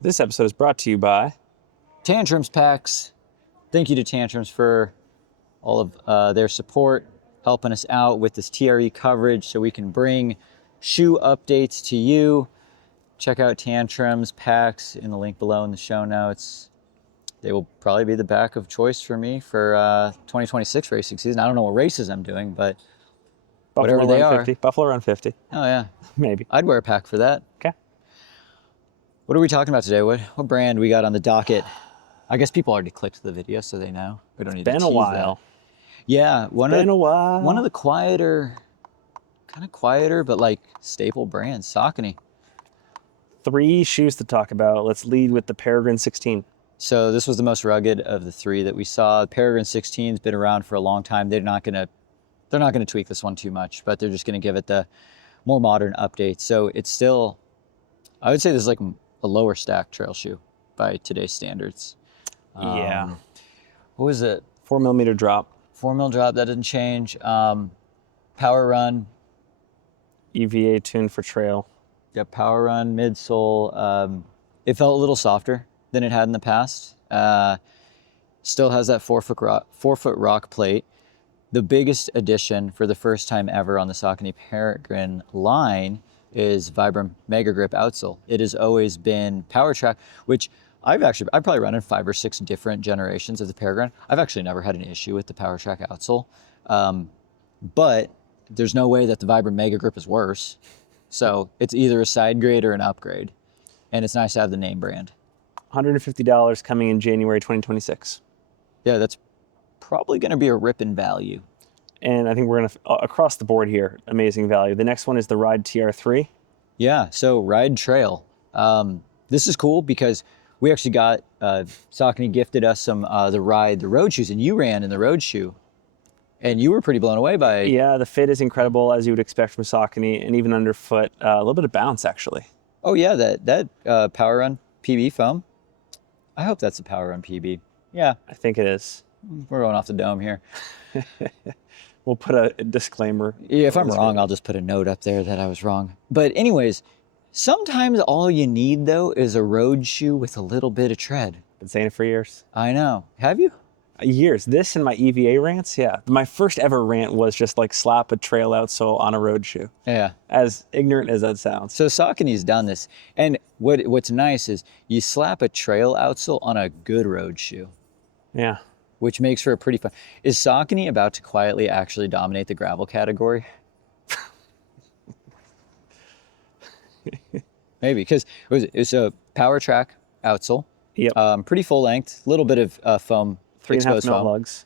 This episode is brought to you by Tantrums packs. Thank you to Tantrums for all of their support, helping us out with this TRE coverage so we can bring shoe updates to you. Check out Tantrums packs in the link below in the show notes. They will probably be the pack of choice for me for 2026 racing season. I don't know what races I'm doing, but Buffalo whatever they Run are. 50. Buffalo Run 50. Oh yeah, Maybe. I'd wear a pack for that. Okay. What are we talking about today? What brand we got on the docket? I guess people already clicked the video, so they know. We don't need to Been tease a while. that. Yeah, Been a while. one of the quieter, but like staple brands, Saucony. 3 shoes to talk about. Let's lead with the Peregrine 16. So this was the most rugged of the 3 that we saw. Peregrine 16's been around for a long time. They're not gonna tweak this one too much, but they're just gonna give it the more modern update. So it's still, I would say this is like a lower stack trail shoe by today's standards. Yeah. What was it? 4mm drop. 4mm drop, that didn't change. Power Run. EVA tuned for trail. Yeah, Power Run, midsole. It felt a little softer than it had in the past. Still has that 4-foot rock plate. The biggest addition for the first time ever on the Saucony Peregrine line is Vibram Mega Grip outsole. It has always been Power Track, which I've probably run in 5 or 6 different generations of the Peregrine. I've actually never had an issue with the Power Track outsole. But there's no way that the Vibram Mega Grip is worse. So it's either a side grade or an upgrade. And it's nice to have the name brand. $150 coming in January 2026. Yeah, that's probably going to be a rip in value. And I think we're going to, across the board here, amazing value. The next one is the Ride TR3. Yeah, so Ride Trail. This is cool because we actually got, Saucony gifted us some, the road shoes, and you ran in the road shoe. And you were pretty blown away by it. Yeah, the fit is incredible, as you would expect from Saucony, and even underfoot, a little bit of bounce, actually. Oh yeah, that Power Run PB foam. I hope that's a Power Run PB. Yeah, I think it is. we're going off the dome here. We'll put a disclaimer. Yeah, if I'm wrong, I'll just put a note up there that I was wrong. But anyways, sometimes all you need though is a road shoe with a little bit of tread. Been saying it for years. I know. Have you? Years. This and my EVA rants, yeah. My first ever rant was just like slap a trail outsole on a road shoe. Yeah. As ignorant as that sounds. So Saucony's done this. And what's nice is you slap a trail outsole on a good road shoe, Yeah. which makes for a pretty fun. Is Saucony about to quietly actually dominate the gravel category? Maybe, because it was a Power Track outsole. Yep. Pretty full length, little bit of foam. 3.5 exposed mil foam, lugs.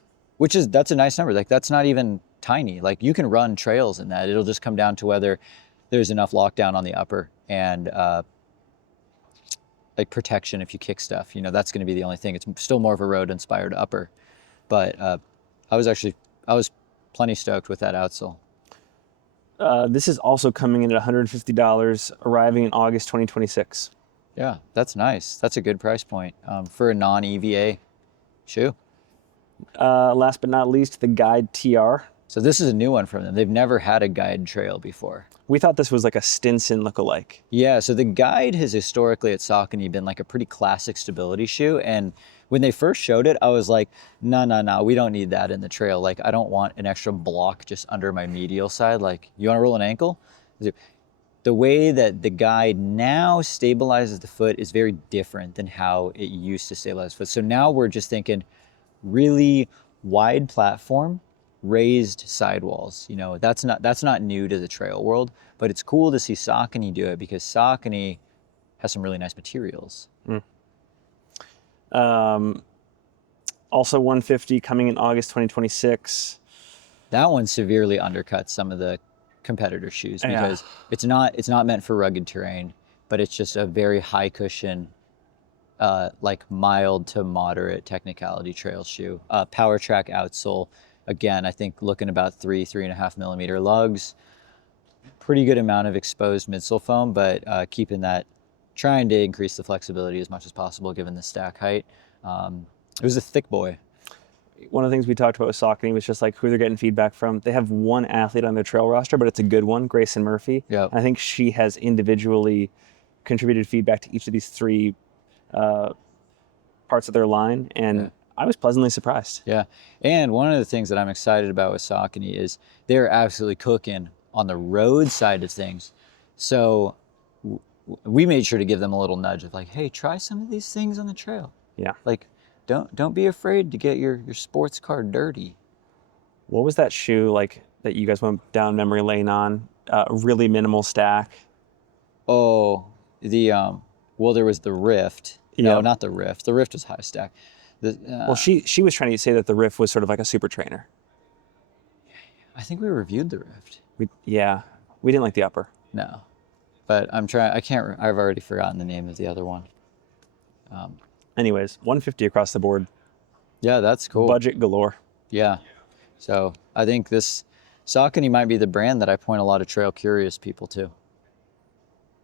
that's a nice number. Like that's not even tiny. Like you can run trails in that. It'll just come down to whether there's enough lockdown on the upper and like protection if you kick stuff. You know, that's going to be the only thing. It's still more of a road inspired upper, but I was plenty stoked with that outsole. This is also coming in at $150, arriving in August 2026. Yeah, that's nice. That's a good price point for a non-EVA shoe. Last but not least, the Guide TR. So this is a new one from them. They've never had a Guide trail before. We thought this was like a Stinson lookalike. Yeah, so the Guide has historically at Saucony been like a pretty classic stability shoe. And when they first showed it, I was like, no, we don't need that in the trail. Like, I don't want an extra block just under my medial side. Like, you want to roll an ankle? The way that the Guide now stabilizes the foot is very different than how it used to stabilize the foot. So now we're just thinking really wide platform, raised sidewalls. You know, that's not new to the trail world, but it's cool to see Saucony do it because Saucony has some really nice materials. Also 150 coming in August 2026. That one severely undercuts some of the competitor shoes because it's not meant for rugged terrain, but it's just a very high cushion, like mild to moderate technicality trail shoe. Power Track outsole, again, I think looking about 3.5 millimeter lugs, pretty good amount of exposed midsole foam, but trying to increase the flexibility as much as possible given the stack height. It was a thick boy. One of the things we talked about with Saucony was just like who they're getting feedback from. They have one athlete on their trail roster, but it's a good one, Grayson Murphy. Yeah. I think she has individually contributed feedback to each of these 3 parts of their line, and I was pleasantly surprised. Yeah. And one of the things that I'm excited about with Saucony is they're absolutely cooking on the road side of things. So we made sure to give them a little nudge of like, hey, try some of these things on the trail. Yeah. Like, don't be afraid to get your sports car dirty. What was that shoe like that you guys went down memory lane on? Really minimal stack. Oh, well, there was the Rift. Yeah. No, not the Rift. The Rift was high stack. Well, she was trying to say that the Rift was sort of like a super trainer. I think we reviewed the Rift. We didn't like the upper. No, but I'm trying. I've already forgotten the name of the other one. Anyways, 150 across the board. Yeah, that's cool. Budget galore. Yeah. So I think this Saucony might be the brand that I point a lot of trail curious people to.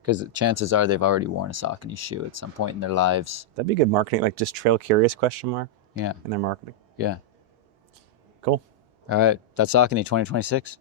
Because chances are they've already worn a Saucony shoe at some point in their lives. That'd be good marketing, like just trail curious ? Yeah. In their marketing. Yeah. Cool. All right. That's Saucony 2026.